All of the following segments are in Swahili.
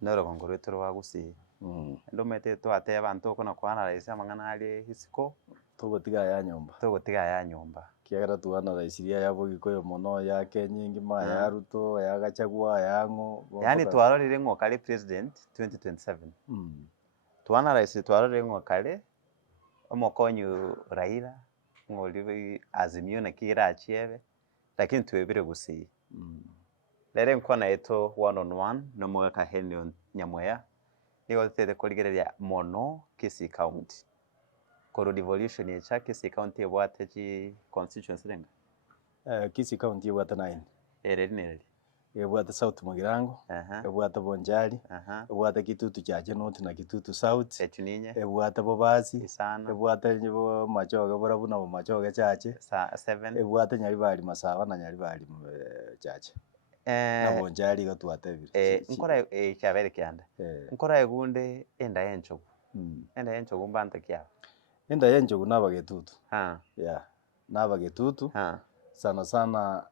Nero kongorete rwa Gusii. Ndo mete twate abantu kono kwanaraisia amang'ana ari isiko Togotiga ya nyomba. togotiga ya nyomba. Kiagera twanaraisiria ya Bogikoyo mono ya Kenyingi ma ya Ruto ya Gachagua ya Ng'o. Yani twarorire ng'o kari president 2027. Twanaraisi twarorire ng'o kare omokonyu Raila ng'ori Azimio na kira achieve lakini twebire Gusii. Lere nkona eto one on one no mweka Henry Nyamweya nigo tete korigereria mono Gusii county. Koro devolution ya Gusii county ebwate chi constituency renga. Gusii county ebwate 9. Ereri. Ebwate South Mugirango, ebwate Bonjari, ebwate Kitutu chache North na Kitutu South, Echuninye, ebwate Bobasi, Isano, ebwate Machoge borabu na Machoge chache, 7, ebwate Nyaribari Masaba na Nyaribari chache. Na Bonjari gatwate ebire. Nkora chabere kianda. Nkora egunde enda yenchogu. Enda yenchogu mbante kia. Enda yenchogu naba Getutu. Yeah. Naba Getutu. Sana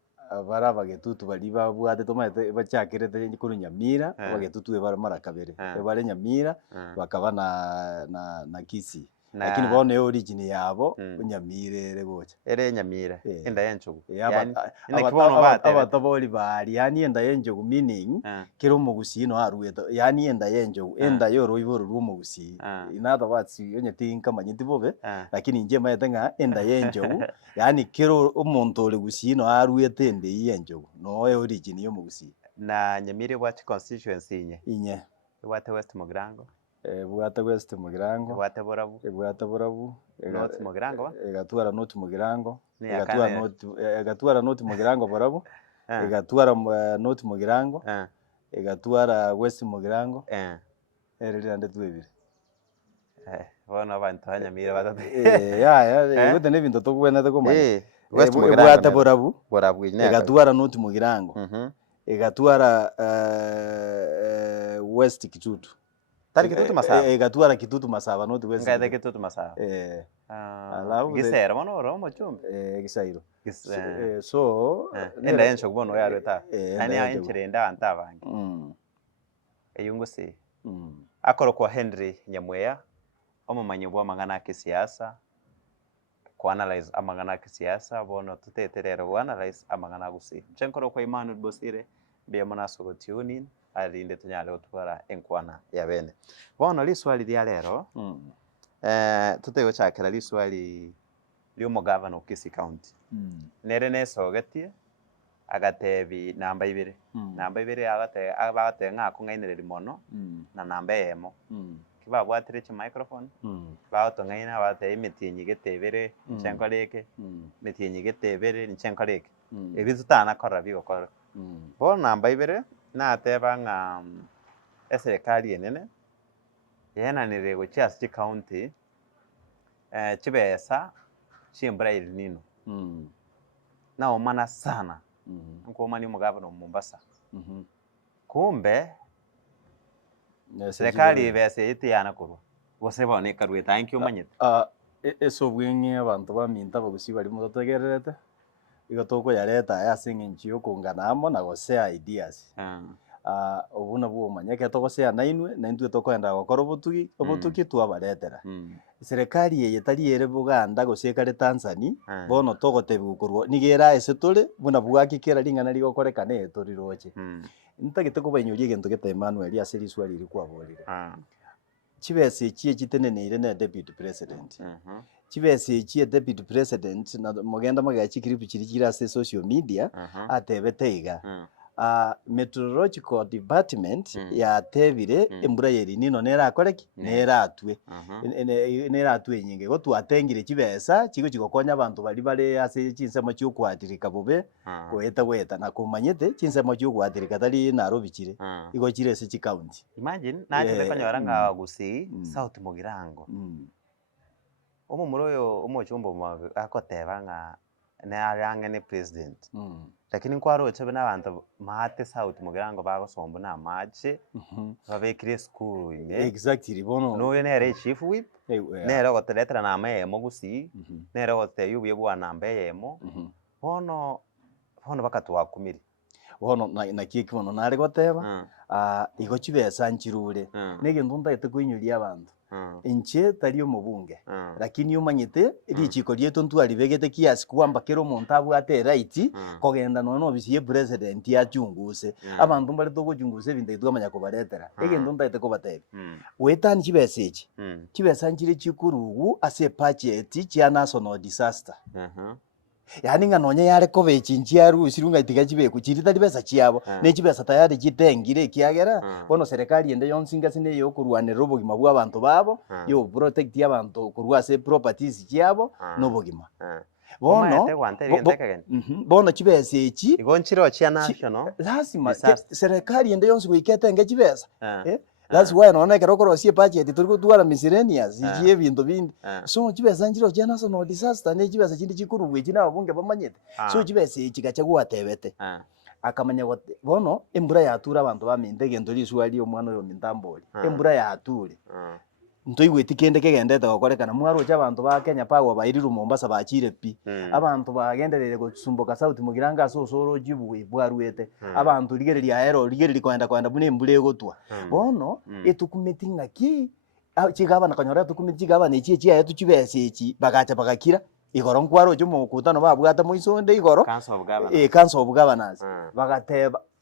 bara Bagetutu bari babwate tomate bachakirete kuru Nyamira Bagetutu ebara mara kabere ebare Nyamira bakaba na Gusii lakini bone origin yabo Nyamira ere gocha ere Nyamira enda yenchogu yani kibono bate abataboli bari yani enda yenchogu meaning kero mu Gusii no arueto yani enda yenchogu enda yoro iboro ru mu Gusii inatha batsi onye tinka manyiti bobe lakini nje mayetenga enda yenchogu yani kero omonto ole Gusii no aruete ende yenchogu no origin yo mu Gusii na Nyamira what constituency inye ebwate West Mugirango ebwate West Mugirango ebwate Borabu North Mugirango egatwara North Mugirango egatwara North Mugirango Borabu egatwara North Mugirango egatwara West Mugirango ererande twebire bona abantu Nyamira batatu gute nebintu tokwenete komanya West Mugirango ebwate Borabu egatwara North Mugirango egatwara West Kitutu tari Kitutu Masaba egatwara Kitutu Masaba North West ngade Kitutu Masaba Gisera mono romo chumbe Gisairo so enda yencho bono yareta ani ainchirenda antabangi eyungusi akoro kwa Henry Nyamweya omumanyi bwa mang'ana kisiasa ku analyze amang'ana kisiasa bono tuteterero ku analyze amang'ana Gusii chenkoro kwa Emmanuel Bosire be mona sogo tuning alinde tunyale otwara enkwana ya bene bono liswali lya lero tutego chakera liswali lyo mo governor Gusii county nere nesogetie agatebi namba 2 namba 2 agate ngako ngainereri mono na namba emo kiba bwatire chi microphone bato ngaina bate imitinyi getebere nchenkoleke mitinyi getebere nchenkoleke ebizutana kora bigokora bo namba 2 na teba nga eserikali enene yena nire gochias chi county chibesa chimbra ilinino na omana sana nkomani mu governor Mombasa kumbe serikali bese itiana kubo bose bone karwe thank you manyete eso bwenge abantu baminta Bagusii bari mutotegererete igotoko yareta yasinge nchiyo kungana amo na gosea ideas obuna bwo manyeke togosea nainwe na intwe tokwenda gukora obutuki twabaretera serikali yetari ere Buganda gosekare Tanzania bono togotebi gukorwo nigera ese tole buna bwakikera ringana rigokorekana eturiroche ntagite kubanyoria gento gete Emmanuel ya seri swali iri kwaborire chibese chie chiteneneire na deputy president chibese chie deputy president na mogenda magachi clip chirikira se social media atebete iga meteorological department ya tebire embura yeri nino nera akoreki nera atwe nera atwe nyinge go twatengire chibesa chigo chigokonya abantu bari bare ase chinsemo cyo kwatirika bobe gweta na kumanyete chinsemo cyo kwatirika tari Nairobi chire igo chire ase chi county imagine naje lekonyora nga Gusii South Mugirango muroyo omochumbo akoteba nga na arange ne president lakini kwaro chebe n'abantu mate South Mugirango bagosombo na mache babekire school exactly bono no nere chief whip nere goteretera na memo Gusii nere gote yubuye bwa namba yemo bono bakatwakumiri bono na kiki bono nare goteba igo chibesa nchirure negento ntaete koinyuria abantu inche tari omobunge lakini omanyete richiko rieto ntwaribegete kiasi kwamba kero omonto abwate right kogenda nono obisi ya president achunguse abantu mbare togochungusa ebinto etwamanya kobaretera egento ntaete kobatebia wetani chibesa echi chibesa nchire chikurugu ase budget chia national disaster yani ng'a nonye yare kobechi nchiarusirwe ng'aitiga chibeku chiri tari besa chiabo ne chibesa tayari chitengire ekiagera bono serikali ende yonsi ngase ne yokorwanera obogima bwa abantu babo yo protect abantu korwa ase properties chiabo n'obogima bono bono chibesa echi igonchiro chia national lazima serikali ende yonsi goiketenge chibesa that's why nona kero korosie budget turi gutwara miscellaneous igie ebinto bindi so chibesa njiro chia national disaster ne chibesa chindi chikuruwe china abunge bamanyete so chibesa echi gacha gwatebete akamanya bono embura yatura abantu baminde gento riswali omwana oyo mintamboli embura yature ntoigweti kende kegendete gokorekana mwaro cha abantu ba Kenya pago bairiru Mombasa bachire pi abantu bagenderere gusumbuka South Mugiranga sosoro jibu ibwarwete abantu rigereria aero rigereri kwenda bune mbure gotwa bono etukumetinga ki chigaba nakanyora tukumetiga ni chichi ayetu chibese echi bagacha bagakira igoro nkwaro cyo mukutano babwata muisonde igoro council of governors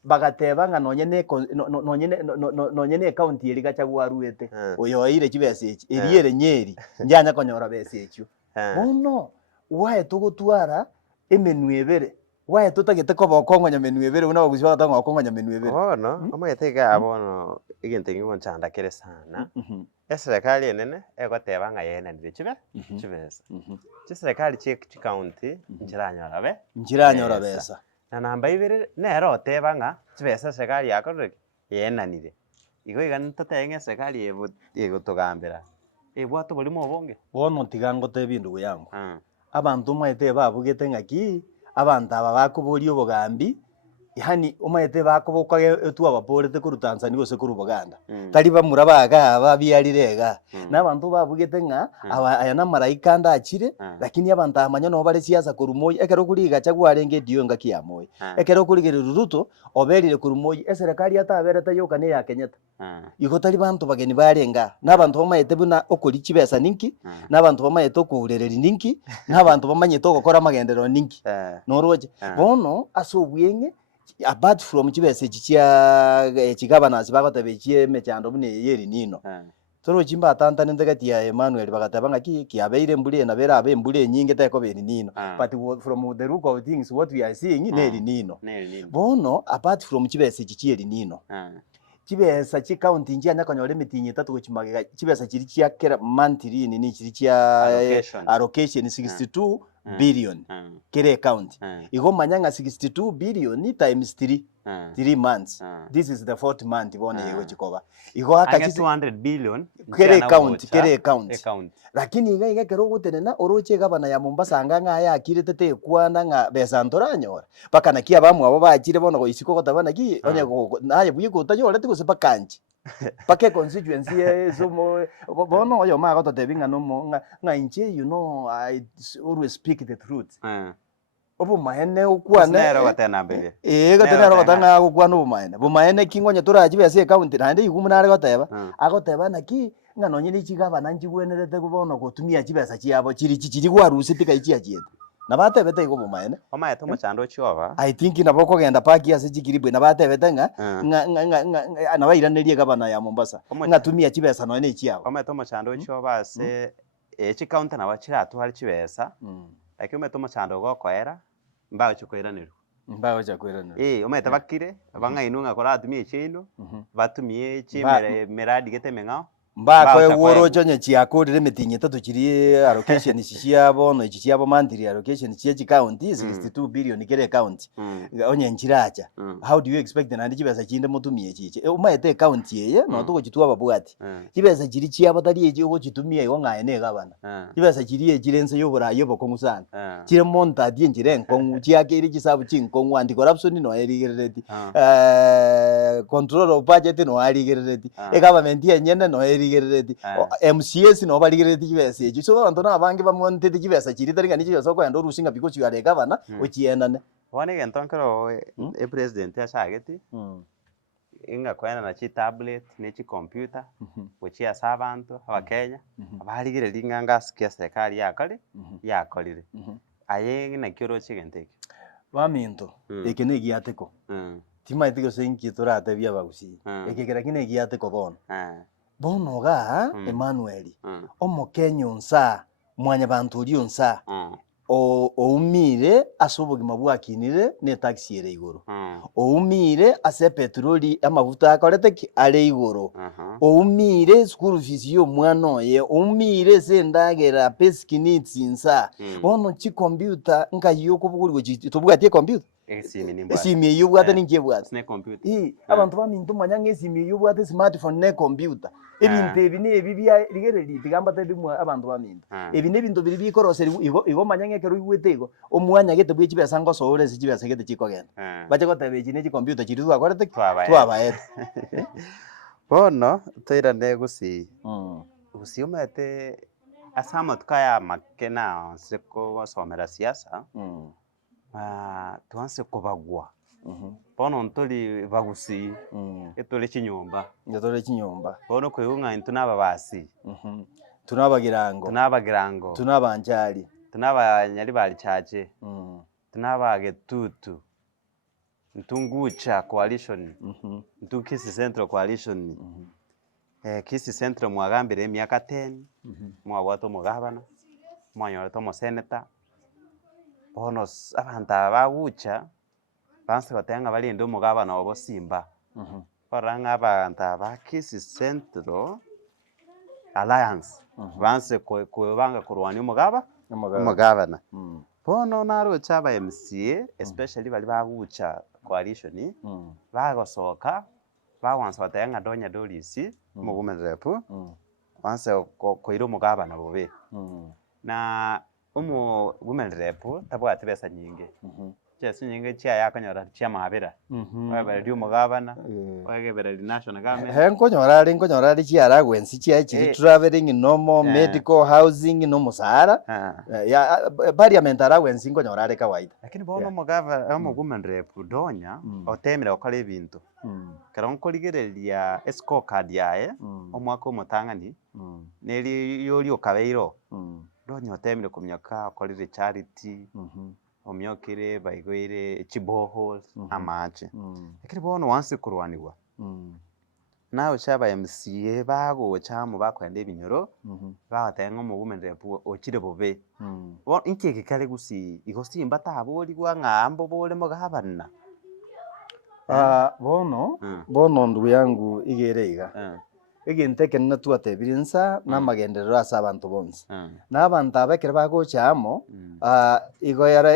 bagateba nga nonye ne account yeri gacha gwaruete oyo ire chibese echi eriere nyeri njanya konyora bese echi bono wae tugutwara emenu ebere wae tutagete kobokongonya menu ebere una baguswa gatango kongonya menu ebere bono amayetega abono igente ngigonchanda kere sana serikali enene egoteba nga yenanire chibesa serikali chi county nchiranyora besa na namba ibere nero oteba nga chibesa serikali yakorire yenanire igo igani totenge serikali egotogambera ebwato boli mobonge bono tigango tebindu yangu abantu maete babugete ngaki abantu aba bakuburi obogambi yani umayete bakoboka etu abaporete kuru Tanzania gose kuru Buganda tari bamura baga babiarirega n'abantu babugete nga aya na maraika ndachire lakini abantu amanya no bare siasa kurumoyi ekero kuriga chagwarenge dio nga kiamoyi ekero kurigere Ruto oberire kurumoyi eserikali ataberete yoka ne ya Kenyatta igo tari bantu bageni barenga n'abantu bamayete buna okuri chibesa ninki n'abantu bamayete okurereri ninki n'abantu bamanyete okora magendero ninki noroje bono asobwenge apart from chibese chichia chigabanasi bagotabechie mechando bune yeri nino toro chimba atanta nendegati ya Emmanuel bagatabanga ki abeire mbule na bera abe mbule nyinge teko beri nino but from the look of things what we are seeing neri nino bono apart from chibese chichieri nino chibesa chi county njia nyakanyore mitinyi tatu gochimaga chibesa chiri chia kera monthly ni chiri chia allocation 62 billion kere account igo manyanga 62 billion times 3 months this is the 4th month bone yego chikoba igo haka 200 billion kere account lakini iga kero gutenena oroche gabana ya Mombasa nganga ya akirete te kwana nga besa ntoranyora paka nakia bamwe abo bachire bono go isiko gotabana ki onye naye buye kutanyora te gose pakanji pake constituency somo bono oyo mago totebinga no nga inche you know I always speak the truth obu maene ukwane nero batena mbele gatena batanga ukwana obu maene bu maene kingonya turaji bese account nande igumunare goteba agoteba naki nga nonye ni chigaba njigwenerete kubono gotumia chibesa chiabo chiri gwarusi tika ichia chiete na batebete igo bu maene omaete mochando chioba I think nabo kogenda paki ase chikiribwe na batebete nga na bairanerie gabana ya Mombasa ngatumia chibesa none chiabo omaete mochando chioba ase echi county na bachira atwari chibesa lakini omaete mochando gokoera mbago chikoiranirwa omaete bakire bangainu ngakora atumie chino batumie chimere meradi getemengao mbako egoro chonye chiakorire mitinyi tatu chiri allocation chichiabo no chichiabo monthly allocation chichi county 62 billion kere account onye nchiracha how do you expect na ndi chibesa chinde mutumie chichi umaete account yeye no to gochitwa babwati chibesa chiri chiabo tari eje go chitumie igo ngaye ne gabana chibesa chiri ejirense yobora yobo kongusana chire monta die njire nkongu chiakiri chisabu chinkongu anti corruption no erigereti control of budget no erigereti government yenyene no MCS no baligereti chibesa ejo so bantu na bangi bamontete chibesa chiri tari ngani chiyo soko endo rusinga because you are a governor uchiendane Wone gentonkero president ashageti inga kwena na chi tablet ne chi computer gochia sabantu abakenya abarigire ringanga sikia serikali yakare yakorire aye na kyoro chigenteke baminto eke ne giateko timaite gose inki toratebia bagusi eke kera kine giateko bono ga Emmanuel omokenya onsa mwanya bantu uri onsa oumire ase obogima bwakinire ne taxi ere igoro oumire ase petroli amafuta akorete ki are igoro oumire school fees yo mwana oye oumire se ndagera basic needs insa bono chi computer nka yoko bugurwe tobwatie computer esimi yo bwate ninje bwate abantu baminto manyanga esimi yo bwate smartphone ne computer ebintu ebi ne bibya rigereri tigamba tedimwa abantu baminto ebi ne bintu biri bikorose igo manyanga kero igwetego omwanya gete bwe chibesa ngosore si chibesa gete chikogenda bache gotebe chine chi computer chiri twakorete twabaete bono toira ne Gusii Gusii umete asama tukaya makena seko somera siasa tuanse kubagwa bono ntoli bagusii etole chinyomba bono kweyunga into nababasi tunabagirango tunabanjali tunabanyali bali chache tunabagetutu ntungucha coalition ntukisi central coalition kisi central mwagambire emyaka 10 mwabwato mugabana mwanyoreta mo senator bono abantu abagucha banse batenga balinde omugabana obo Simba oranga abantu abakisi central alliance banse kwebanga kurwanya omugabana bono narocha aba MCA especially bali bagucha coalition bagosoka bawansa batenga donya dolisi mugumerepu banse koira omugabana bobe na women rep tabwate besa nyinge chese nyinge chia yakanyora chia mabera wabera dio mugabana wagebera national government nkonyora ari chia aragwensi chia chiri traveling normal medical housing no musara ya parliament aragwensi nkonyora ari kawaida lakini bono mugabana women rep donya otemera okale bintu kera nkoligereria scorecard yae omwaka omotangani neri yori okabeiro donya otemire kumyaka okorire charity omyokire baigwire chiboholes amache lakini bono wansi kurwanirwa nawe chaba MCA bagocha mu bakwenda ebinyoro batenga mu women rep ochire bobe bo inkeke kale Gusii igo Simba tabori gwa ngambo bole mugabana bono ndugu yangu igereiga egenteke na tuatebirinsa n'amagenderero asa abantu bonse n'abantu abekere bagochamo igo yara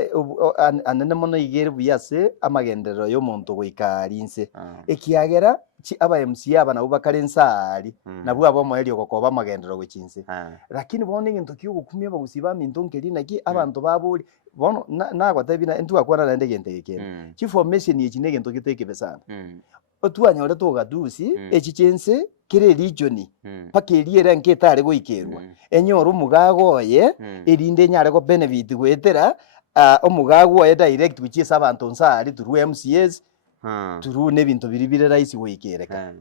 anene mono igere buyase amagenderero y'omuntu goikarinse ekiagera aba MCA aba nabo bakarensa ali nabwo abo moelio gokoba amagenderero gochinse lakini bono egento kyogukumia Bagusii baminto nkeri naki abantu baburi bono nagwatebina ntuakwana nende gente gekene chief formation yechi negento giteke besana otwanyore togadusi echichense kire region paka eriere nketare goikerwa enyoro mugago oye erinde nyare go benefit gwetera omugago oye direct wichisa abantu nsari turu MCAs turu ne bintu biribire raisi goikereka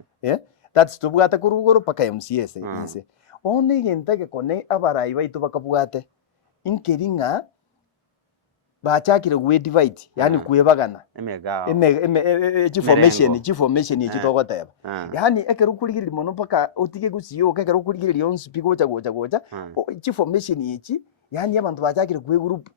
that's tubwate kurugoro paka MCAs inse one gentege kone abarai baitu bakabwate inkeringa bachakire gwe divide yani kwebagana chiformation yechitogoteba yani ekero kurigirira mono paka otige Gusii yo ekero kurigirira onsi pigocha gocha chiformation yechi yani abantu bachakire kwe group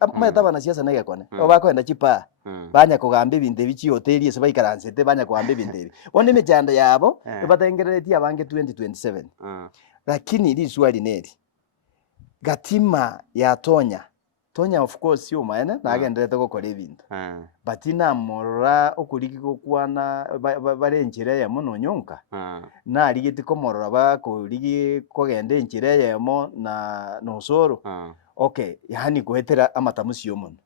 amata bana siasa nege kone obakwenda chipa banya kugamba ebintu ebichi hoteli ese baikaransete banya kugamba ebintu ebi one mechanda yabo batengereretie abange 2027 lakini iri swali neri gatima ya Tonya of course yo maana nagenderete gukora ebintu but namorora okurigi gokwana barenjira yemo nonyonka narigiti komorora bakurigi kogenda enjira yemo na nosoro Okay, yani gwetera amatamusi yomuntu.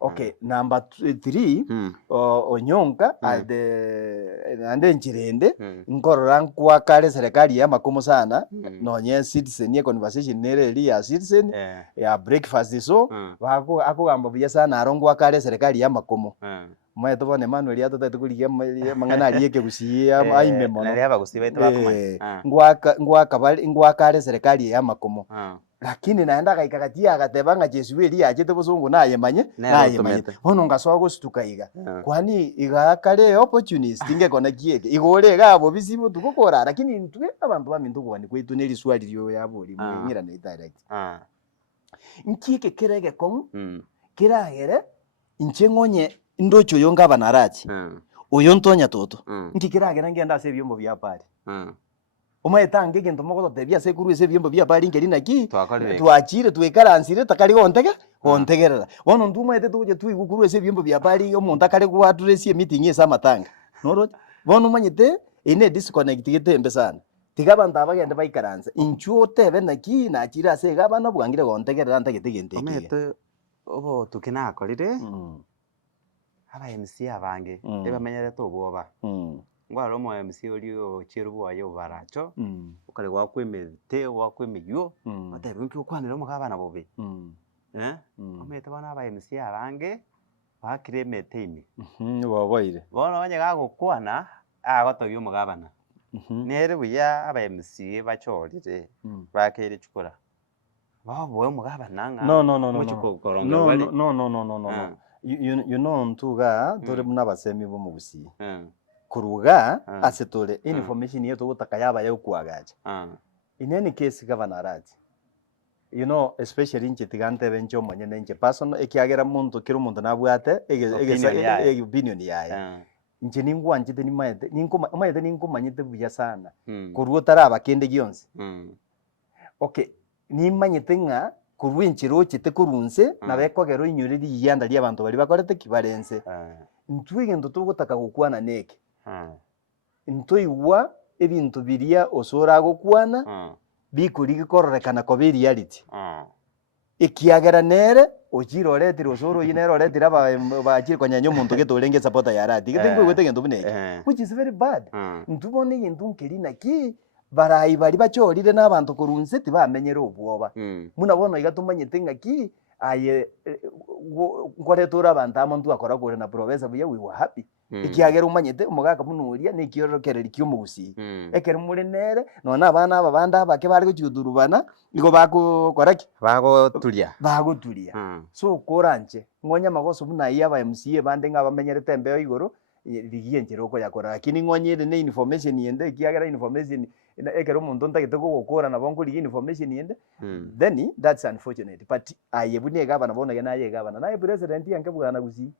Okay, number 3 onyonka ande njirende nkorora nkwakare serikali ya makomo sana nonye citizen ye conversation nere ri ya citizen ya breakfast so akugamba buya sana arongwa kare serikali ya makomo mwe tubone Emmanuel ya tata tukuriye mangana ariye Gusii aime mono nari aba Gusii baita bakomanya ngwakare serikali ya makomo lakini naenda kaikakatia agatebanga Jesu eri ajete buzungu naye manye ono ngaso gustuka iga kwani iga kare opportunist ingekona kieke igore gabo bisibu tukokora lakini ntwe abantu bamintu kwani kwitu neri swali ryo yaburi mwingira na direct nkieke kirege komu kiragere inchengonye ndocho yonga banarachi uyo ntonya toto nkikiragera ngenda se byombo bya pari umaetange kintu moko tebia se kuru ese byombo bya pari ngeri naki twachire twekaransire takari ontegerera wono nduma ete tuje twigukuru ese byombo bya pari omuntu akari gwaturesie meeting esa matanga noro wono manyete ine disconnect gitembe sana tigabanta abagende baikaranze inchuo tebe naki nachira se gabana bwangire gontegerera ntagetegente omete obo tukinakorire aba MC abange ebamenyerete obwoba ngwaro mo MC olio chirubu ayo baracho ukale wakwemete wakwemiywo atebunki ukwanira omugabana bobe omete bana aba MC abange bakire metemi boboire bono onye gagukwana agotobya omugabana nere buya aba MC bachorire bakere chukura babo omugabana nga no you know ntuga tore muna basemi bo mu Gusii kuruga asetore information yetu gutaka yaba yokwagaje in any case governor rati you know especially inche tigante bencho monye nenche personal ekiagera muntu kiro muntu nabwate ege opinion yaye inche ningwa nchite ni maete ninkumanyite buya sana kuruga taraba kende gionse okay ni manyite nga kurwinchiro chite kurunse na bekogero inyuriri yanda lia bantu bali bakorete kibarense ntwige ndo tugutaka gukwana neke ntoiwa ebintu biria osora gukwana bikurigi kororekana ko be reality ikiagera nere ojiroretire osoro yineroretire bachire konyanyo muntu getorenge supporter ya rati getengo gwete gento buneke which is very bad ntubone gintu nkerina ki barayi bari bachorire n'abantu kurunse tibamenyere obwoba muna bono igatumanyete ngaki aye ngoretura abantu amuntu akora kure na province buya we were happy ikiagera umanyete umugaka munuria nikiorokereri kyo Gusii ekere muri nere nona abana aba banda abake bari gucyudurubana nigo bakokoraki bagoturia so koranche ngonya magoso muna iyaba MCA bande ngabamenyerete embeo igoro rigiye njeroko yakora lakini ngonyere ne information yende kiagera information ekero omuntu ntagete gukora na bongo rigi information yende then that's unfortunate but ayebune gabana bona naye gabana naye president yanke bwana Gusii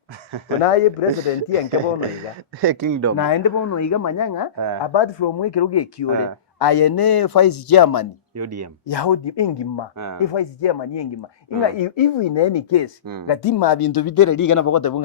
naye president yanke bono iga kingdom na ende bono iga manyanga apart from ekero gekiore ayene vice chairman UDM yahudi ingima vice chairman ingima inga if in any case gatima bintu bidere liga na bogote bunga